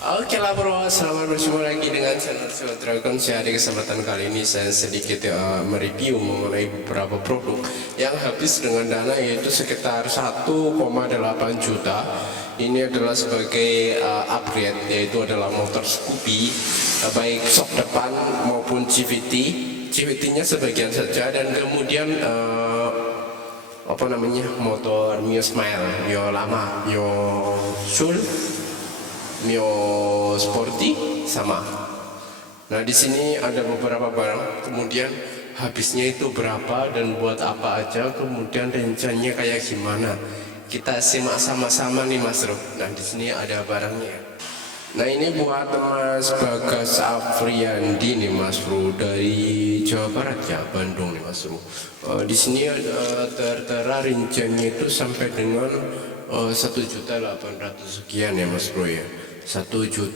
Oke lah bro, selamat berjumpa lagi dengan channel Silver Dragon. Saya di kesempatan kali ini saya sedikit mereview mengenai beberapa produk yang habis dengan dana yaitu sekitar 1,8 juta. Ini adalah sebagai upgrade, yaitu adalah motor Scoopy, baik shock depan maupun CVT. CVT-nya sebagian saja, dan kemudian apa namanya, motor Mio Smile, Mio lama, Mio Soul, Mio Sporty sama. Nah, di sini ada beberapa barang, kemudian habisnya itu berapa dan buat apa aja, kemudian rencananya kayak gimana. Kita simak sama-sama nih Mas Bro. Nah, di sini ada barangnya. Nah, ini buat Mas Bagas Afriandi nih Mas Bro, dari Jawa Barat ya, Bandung nih Mas Bro. Di sini ada tertera rinciannya itu sampai dengan 1.800.000 sekian ya Mas Bro ya. 1.800.000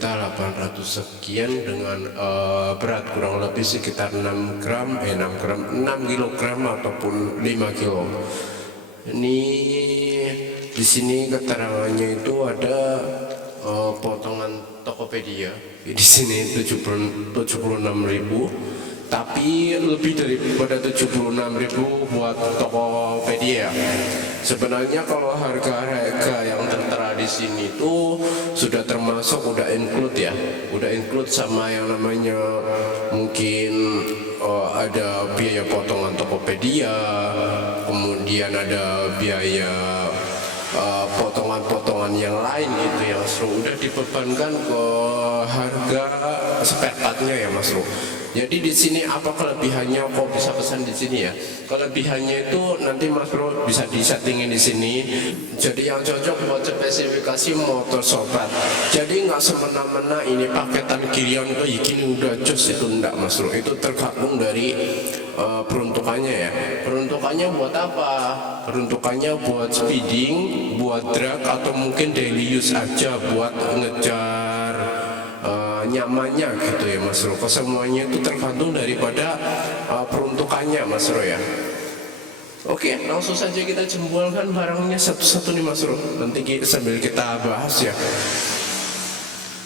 sekian dengan berat kurang lebih sekitar 6 kilogram ataupun 5 kilo. Ini di sini keterangannya itu ada potongan Tokopedia. Di sini 76.000, tapi lebih daripada 76.000 buat Tokopedia. Sebenarnya kalau harga yang tertera di sini tuh sudah termasuk, udah include ya, udah include sama yang namanya mungkin ada biaya potongan Tokopedia, kemudian ada biaya potongan-potongan yang lain gitu ya Mas Bro. Udah dibebankan ke harga spare partnya ya Mas Bro. Jadi di sini apa kelebihannya kok bisa pesan di sini ya? Kelebihannya itu nanti Mas Bro bisa disettingin di sini. Jadi yang cocok buat spesifikasi motor sobat. Jadi nggak semena-mena ini paketan kirian kayak gini udah jos, itu enggak Mas Bro. Itu tergantung dari peruntukannya ya. Peruntukannya buat apa? Peruntukannya buat speeding, buat drag, atau mungkin daily use aja buat ngejar nyamannya gitu ya Mas Bro. Semuanya itu tergantung daripada peruntukannya Mas Bro ya. Oke, langsung saja kita jempolkan barangnya satu-satu nih Mas Bro. Nanti sambil kita bahas ya.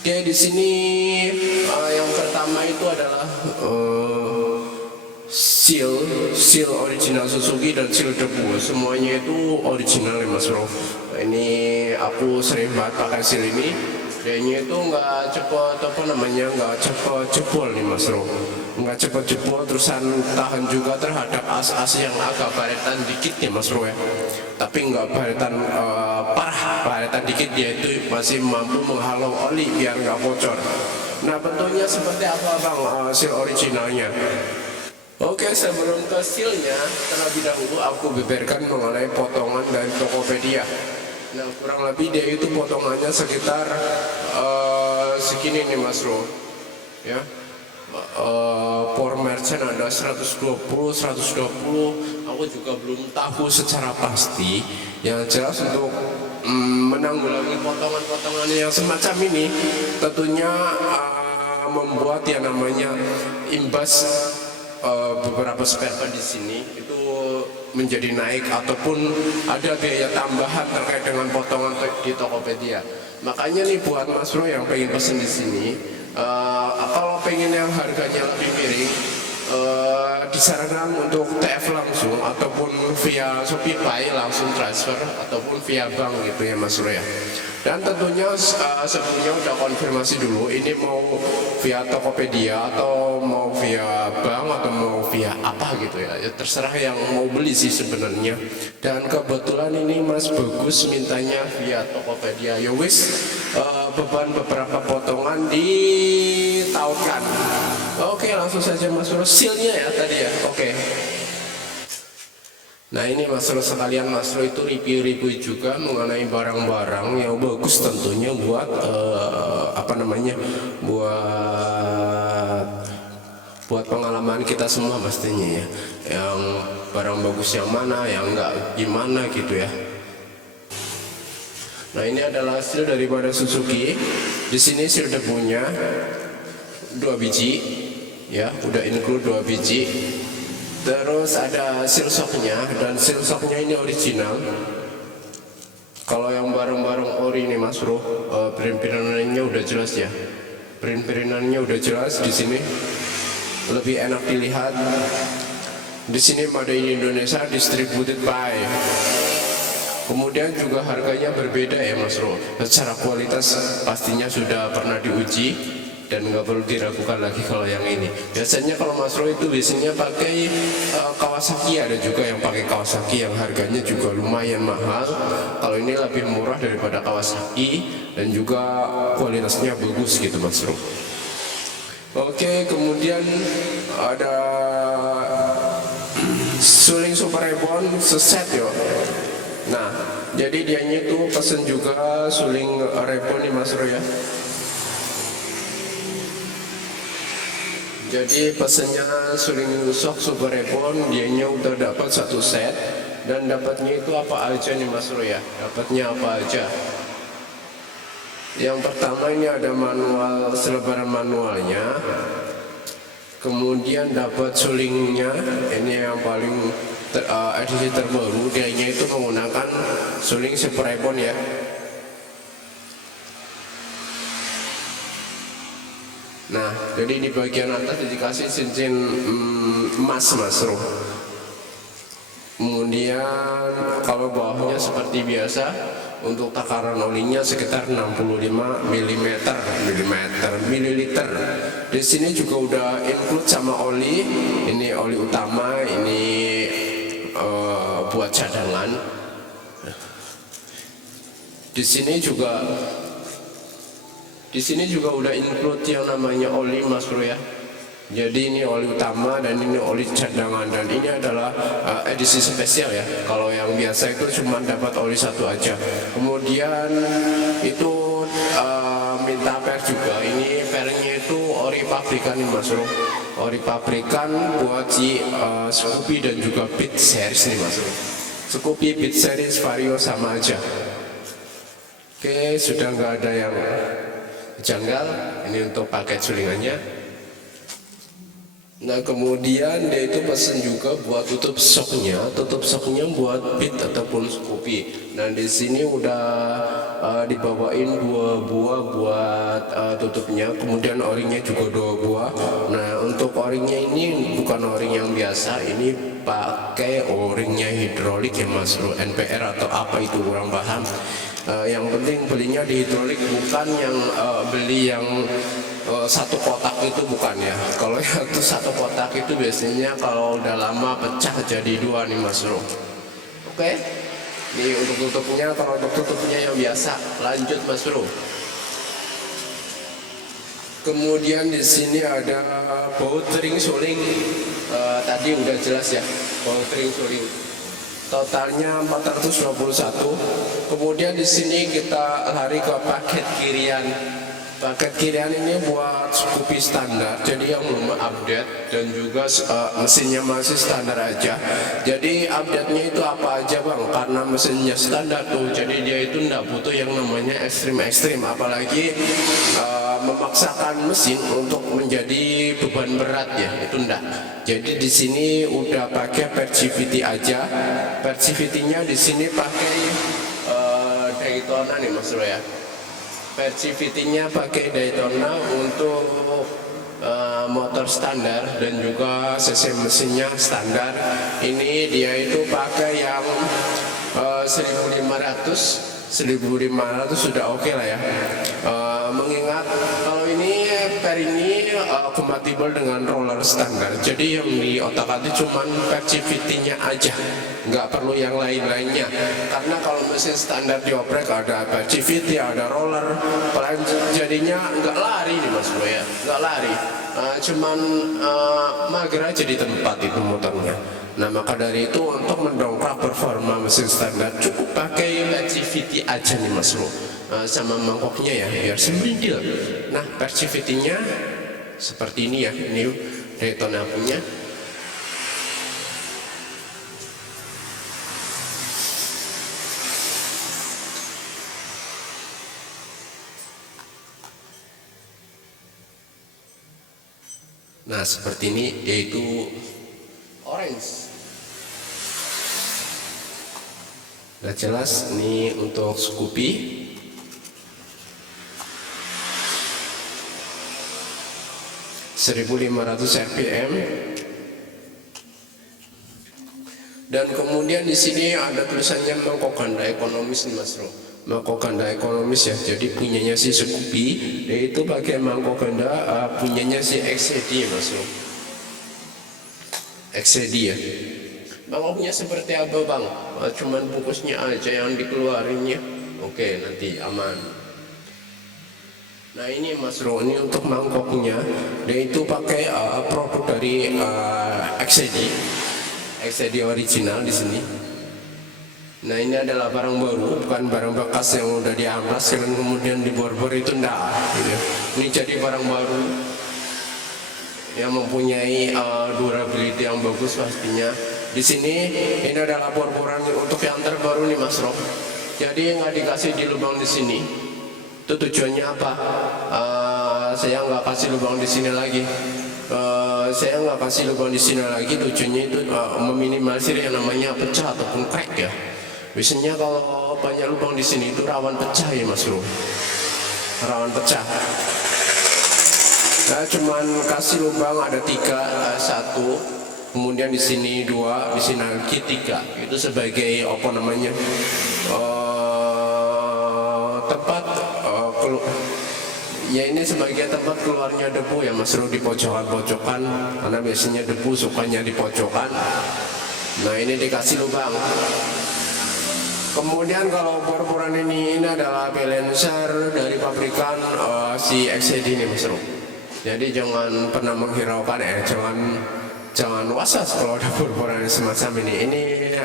Oke, di sini yang pertama itu adalah seal original Suzuki dan seal debu. Semuanya itu original ya Mas Bro. Ini aku sering banget pakai seal ini. Kayaknya itu nggak cepet nggak cepet jebol nih Mas Bro. Nggak cepet jebol, terusan tahan juga terhadap as-as yang agak baretan dikit ya Mas Bro ya. Tapi nggak baretan parah, baretan dikit, dia itu masih mampu menghalau oli biar nggak bocor. Nah, bentuknya seperti apa Bang seal originalnya? Oke, sebelum ke sealnya, terlebih dahulu aku beberkan mengenai potongan dari Tokopedia. Nah, kurang lebih dia itu potongannya sekitar segini nih Mas Bro ya. For merchant ada 120. Aku juga belum tahu secara pasti. Yang jelas untuk menanggulangi potongan-potongan yang semacam ini tentunya membuat yang namanya imbas beberapa spare part di sini itu menjadi naik, ataupun ada biaya tambahan terkait dengan potongan di Tokopedia. Makanya nih buat Mas Bro yang pengen pesen di sini, kalau pengen yang harganya lebih miring, disarankan untuk TF langsung ataupun via Shopee langsung transfer ataupun via bank gitu ya Mas Bro ya. Dan tentunya sebelumnya udah konfirmasi dulu ini mau via Tokopedia atau mau via bank atau mau via apa gitu ya. Ya terserah yang mau beli sih sebenarnya. Dan kebetulan ini Mas Bagus mintanya via Tokopedia. Ya wis, beban beberapa potongan ditautkan. Oke, langsung saja Mas Bro, sealnya ya tadi ya. Oke. Nah, ini Mas Bro sekalian, Mas Bro itu review juga mengenai barang-barang yang bagus tentunya buat apa namanya, buat pengalaman kita semua pastinya ya. Yang barang bagus yang mana, yang enggak gimana gitu ya. Nah, ini adalah hasil daripada Suzuki. Di sini seal debunya 2 biji ya, udah include 2 biji. Terus ada seal shocknya, dan seal shocknya ini original. Kalau yang barang-barang ori nih Mas Bro. Print-printannya udah jelas ya. Print-printannya udah jelas di sini. Lebih enak dilihat. Di sini Made in Indonesia, distributed by. Kemudian juga harganya berbeda ya Mas Bro. Secara kualitas pastinya sudah pernah diuji dan nggak perlu diragukan lagi kalau yang ini. Biasanya kalau Mas Bro itu biasanya pakai Kawasaki, ada juga yang pakai Kawasaki yang harganya juga lumayan mahal. Kalau ini lebih murah daripada Kawasaki dan juga kualitasnya bagus gitu Mas Bro. Oke, kemudian ada suling Super Reborn seset yo. Nah, jadi dianya itu pesen juga suling Reborn nih Mas Bro ya. Jadi pesennya suling shock Super Reborn, dianya udah dapat satu set. Dan dapatnya itu apa aja nih Mas Bro ya? Dapatnya apa aja? Yang pertama ini ada manual, selebaran manualnya. Kemudian dapat sulingnya, ini yang paling edisi terbaru. Dianya itu menggunakan suling Super Reborn ya. Nah, jadi di bagian atas dikasih cincin emas Mas Bro. Kemudian kalau bawahnya seperti biasa, untuk takaran olinya sekitar 65 mililiter. Di sini juga udah include sama oli. Ini oli utama, ini buat cadangan. Di sini juga udah include yang namanya oli Mas Bro ya. Jadi ini oli utama dan ini oli cadangan, dan ini adalah edisi spesial ya. Kalau yang biasa itu cuma dapat oli satu aja. Kemudian itu minta per juga. Ini pernya itu ori pabrikan nih Mas Bro. Ori pabrikan buat si Scoopy dan juga Beat series nih Mas Bro. Scoopy, Beat series, Vario sama aja. Oke, sudah nggak ada yang janggal. Ini untuk paket sulingannya. Nah, kemudian dia itu pesen juga buat tutup soknya buat Beat ataupun Scoopy. Nah, di sini udah dibawain 2 buah buat tutupnya, kemudian orinya juga 2 buah. Nah, untuk orinya ini bukan oring yang biasa, ini pakai oringnya hidrolik ya Mas Bro, NPR atau apa itu kurang paham. Yang penting belinya di hidrolik, bukan yang beli yang satu kotak itu, bukan ya. Kalau yang itu satu kotak itu biasanya kalau udah lama pecah jadi 2 nih Mas Bro. Oke, ini untuk tutupnya. Kalau untuk tutupnya yang biasa, lanjut Mas Bro. Kemudian di sini ada baut ring suling. Tadi udah jelas ya, baut ring suling. Totalnya 421. Kemudian di sini kita lari ke paket kirian. Paket kirian ini buat Scoopy standar, jadi yang belum update dan juga mesinnya masih standar aja. Jadi update-nya itu apa aja Bang? Karena mesinnya standar tuh, jadi dia itu nggak butuh yang namanya ekstrim, apalagi memaksakan mesin untuk menjadi beban berat ya, itu enggak. Jadi di sini udah pakai Percivity aja. Percivity-nya di sini pakai Daytona nih Mas Bro ya. Percivity-nya pakai Daytona untuk motor standar dan juga cc mesinnya standar. Ini dia itu pakai yang 1500 sudah oke lah ya. Mengingat kalau ini per ini kompatibel dengan roller standar, jadi yang di otak-atik cuman Percivity-nya aja, nggak perlu yang lain-lainnya. Karena kalau mesin standar dioprek ada Percivity, ada roller, jadinya nggak lari nih Mas Bro ya, nggak lari. Cuman mager aja di tempat itu motornya. Nah, maka dari itu untuk mendongkrak performa mesin standar cukup pakai Percivity aja nih Mas Bro. Sama mangkoknya ya, biar sembrindil. Nah, Percivity-nya seperti ini ya, ini Daytona punya. Nah, seperti ini, yaitu orange. Udah jelas, ini untuk Scoopy. 1500 rpm. Dan kemudian di sini ada tulisannya mangkok ganda ekonomis nih Mas Bro. Mangkok ganda ekonomis ya. Jadi punyanya si Scoopy, yaitu pakai mangkok ganda punyanya si XCD Mas Bro. XCD ya. Mangkoknya seperti apa Bang? Cuman bungkusnya aja yang dikeluarin ya. Oke, nanti aman. Nah ini Mas Bro, ini untuk mangkoknya, dia itu pakai produk dari XCD original di sini. Nah ini adalah barang baru, bukan barang bekas yang udah diamplas dan kemudian dibor-bor, itu enggak gitu. Ini jadi barang baru yang mempunyai durability yang bagus pastinya. Di sini ini adalah bor-boran untuk yang terbaru nih Mas Bro. Jadi nggak dikasih di lubang di sini. Itu tujuannya apa? Saya nggak kasih lubang di sini lagi. Saya nggak kasih lubang di sini lagi, tujuannya itu meminimalisir yang namanya pecah ataupun crack ya. Biasanya kalau banyak lubang di sini itu rawan pecah ya Mas Bro, rawan pecah. Saya cuman kasih lubang ada 3, 1, kemudian di sini 2, di sini lagi 3. Itu sebagai apa namanya tempat ya, ini sebagai tempat keluarnya debu ya Mas Bro, di pojokan-pojokan, karena biasanya debu sukanya di pojokan. Nah ini dikasih lubang. Kemudian kalau bor-boran ini adalah balancer dari pabrikan si XCD ini Mas Bro. Jadi jangan pernah menghiraukan jangan wasas kalau ada bor-boran semacam ini. Ini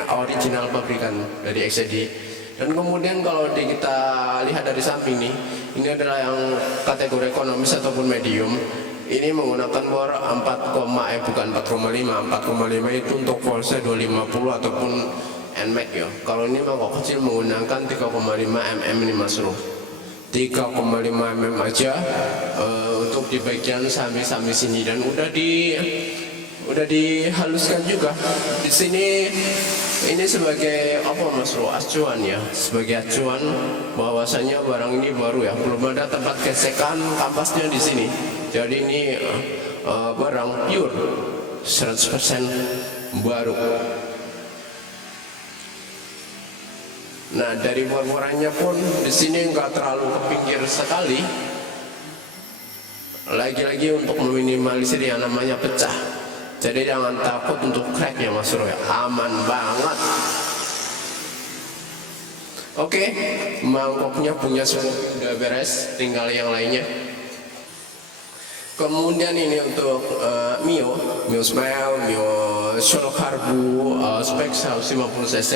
original pabrikan dari XCD. Dan kemudian kalau kita lihat dari samping nih, ini adalah yang kategori ekonomis ataupun medium. Ini menggunakan bor 4,5 itu untuk Volse 250 ataupun NMAX ya. Kalau ini mangkok kecil menggunakan 3,5 mm ini Mas Bro. 3,5 mm aja untuk di bagian samping sini, dan udah dihaluskan juga di sini. Ini sebagai apa Mas Bro, acuan ya, sebagai acuan bahwasanya barang ini baru ya, belum ada tempat gesekan kampasnya di sini. Jadi ini barang pure 100% baru. Nah dari bor-borannya pun di sini nggak terlalu ke pinggir sekali, lagi-lagi untuk meminimalisir yang namanya pecah. Jadi jangan takut untuk crack ya Mas Bro ya, aman banget. Oke, mangkoknya punya semua udah beres, tinggal yang lainnya. Kemudian ini untuk Mio Smile, Mio Show Karbu, spek 150 cc.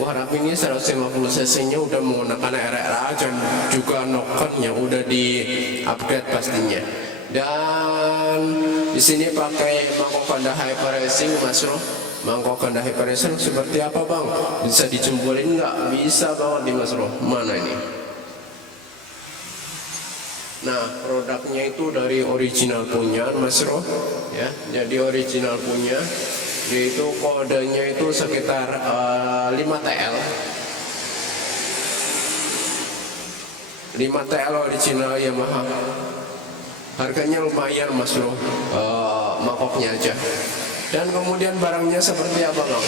Gua harap ini 150 cc nya udah menggunakan RRA dan juga Nokon yang udah di upgrade pastinya. Dan di sini pakai mangkok ganda hyper racing Mas Bro. Mangkok ganda hyper racing seperti apa Bang? Bisa dijembolin nggak? Bisa banget nih Mas Bro. Mana ini? Nah produknya itu dari original punya Mas Bro ya. Jadi original punya, yaitu kodenya itu sekitar 5TL. 5TL original Yamaha. Harganya lumayan Mas Bro, mangkoknya aja. Dan kemudian barangnya seperti apa Bang?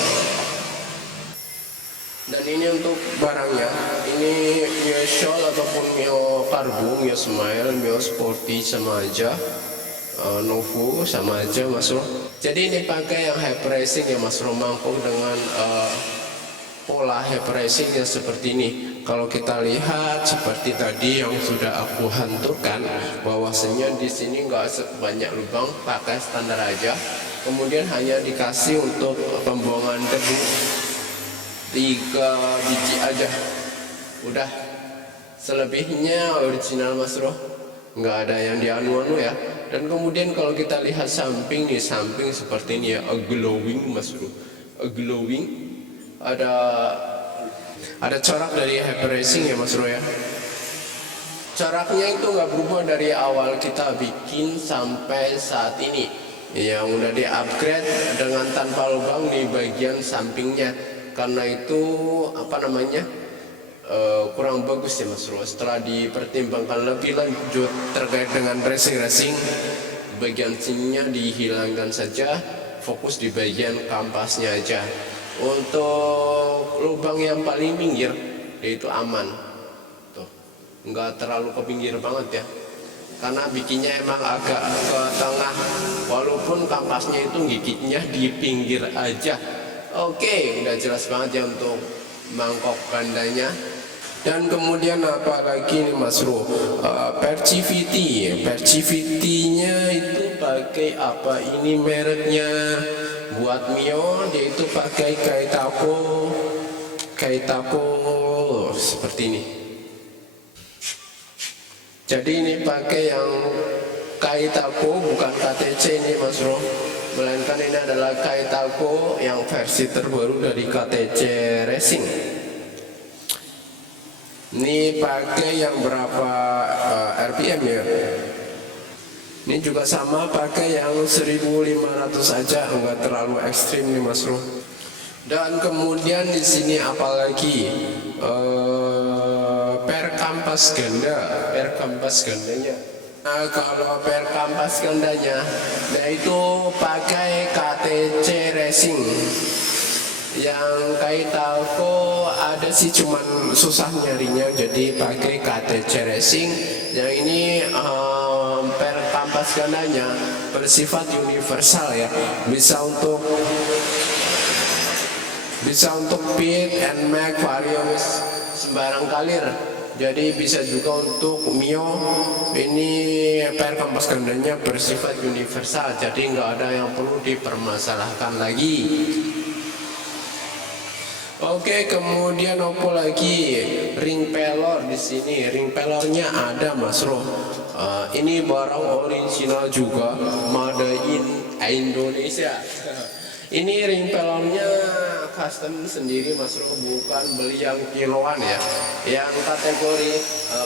Dan ini untuk barangnya, ini Mio Shoal ataupun Mio Karbu, Mio Smile, Mio Sporty sama aja, Novo sama aja Mas Bro. Jadi ini pakai yang hyper racing ya Mas Bro, mangkok dengan pola hyper racing yang seperti ini. Kalau kita lihat seperti tadi yang sudah aku hanturkan, bahwasanya di sini nggak banyak lubang, pakai standar aja. Kemudian hanya dikasih untuk pembuangan debu 3 biji aja, udah. Selebihnya original Mas Bro, nggak ada yang dianu-anu ya. Dan kemudian kalau kita lihat samping nih, samping seperti ini ya, a glowing Mas Bro, a glowing. Ada corak dari hyper racing ya Mas Bro ya. Coraknya itu nggak berubah dari awal kita bikin sampai saat ini. Yang udah di upgrade dengan tanpa lubang di bagian sampingnya. Karena itu apa namanya, kurang bagus ya Mas Bro. Setelah dipertimbangkan lebih lanjut terkait dengan racing, bagian sininya dihilangkan saja, fokus di bagian kampasnya aja. Untuk lubang yang paling pinggir itu aman tuh, nggak terlalu ke pinggir banget ya, karena bikinnya emang agak ke tengah, walaupun kampasnya itu gigitnya di pinggir aja. Oke, udah jelas banget ya untuk mangkok gandanya. Dan kemudian apa lagi nih Mas Bro? Percivity-nya itu pakai apa ini mereknya? Buat Mio dia itu pakai Kaitako seperti ini. Jadi ini pakai yang Kaitako, bukan KTC ini Mas Bro, melainkan ini adalah Kaitako yang versi terbaru dari KTC Racing. Ini pakai yang berapa RPM ya? Ini juga sama pakai yang 1500 saja, enggak terlalu ekstrim nih Mas Bro. Dan kemudian di sini apalagi per kampas gandanya. Nah, kalau per kampas gandanya, nah itu pakai KTC Racing. Yang Kaitako ada sih, cuman susah nyarinya, jadi pakai KTC Racing. Yang ini per kampas gandanya bersifat universal ya, bisa untuk pit and mag varios sembarang kalir. Jadi bisa juga untuk Mio. Ini per kampas gandanya bersifat universal, jadi nggak ada yang perlu dipermasalahkan lagi. Oke, kemudian apa lagi? Ring pelor di sini. Ring pelornya ada Mas Bro. Ini barang original juga, made in Indonesia. Ini ring pelornya custom sendiri Mas Bro, bukan beli yang kiloan ya. Yang kategori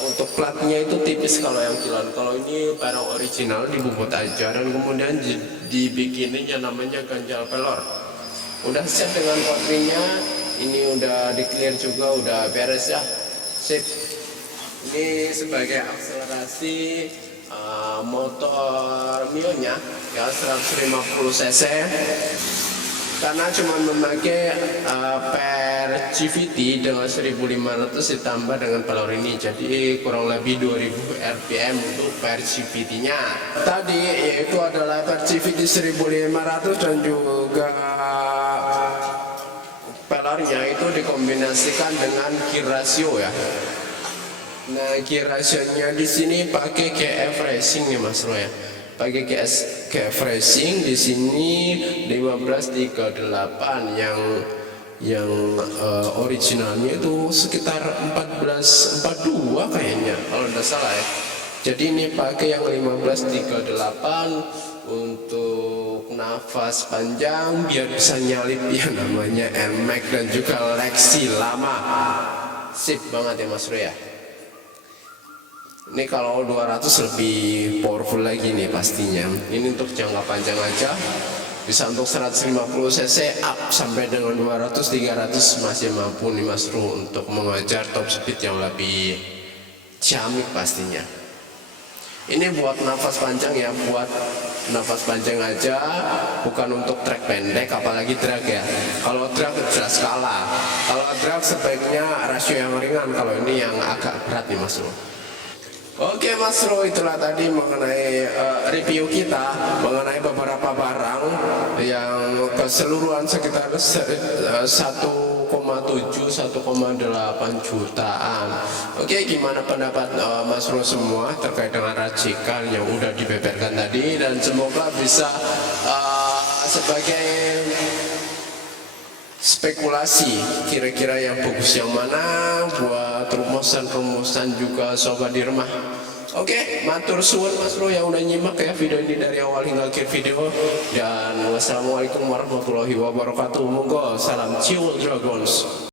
untuk platnya itu tipis kalau yang kiloan. Kalau ini barang original dibobot aja, dan kemudian dibikinin yang namanya ganjal pelor. Udah siap dengan coatingnya. Ini udah di clear juga, udah beres ya, sip. Ini sebagai akselerasi motor Mio nya ya 150 cc, karena cuma memakai Percivity dengan 1500 ditambah dengan pelor ini, jadi kurang lebih 2000 rpm untuk Percivity nya tadi, yaitu adalah Percivity 1500 dan juga pelornya itu dikombinasikan dengan gear ratio ya. Nah, gear rasionya di sini pakai KF Racing nih Mas Bro ya. Pakai KF Racing di sini 1538, yang originalnya itu sekitar 1442 kayaknya kalau tidak salah ya. Jadi ini pakai yang 1538 untuk nafas panjang biar bisa nyalip ya namanya NMAX dan juga Lexi lama. Sip banget ya Mas Bro ya. Ini kalau 200 lebih powerful lagi nih pastinya. Ini untuk jangka panjang aja, bisa untuk 150 cc up sampai dengan 200-300 masih mampu nih Mas Bro untuk mengejar top speed yang lebih ciamik pastinya. Ini buat nafas panjang ya, buat nafas panjang aja, bukan untuk trek pendek apalagi drag ya. Kalau drag jelas kalah. Kalau drag sebaiknya rasio yang ringan, kalau ini yang agak berat nih Mas Bro. Oke Mas Bro, itulah tadi mengenai review kita mengenai beberapa barang yang keseluruhan sekitar 1,8 jutaan. Oke, gimana pendapat Mas Bro semua terkait dengan racikan yang udah dibeberkan tadi, dan semoga bisa sebagai spekulasi kira-kira yang bagus yang mana buat rumusan juga sobat di rumah. Oke, matur suwun Mas Bro yang udah nyimak ya video ini dari awal hingga akhir video, dan wassalamualaikum warahmatullahi wabarakatuh. Monggo salam Ciul Dragons.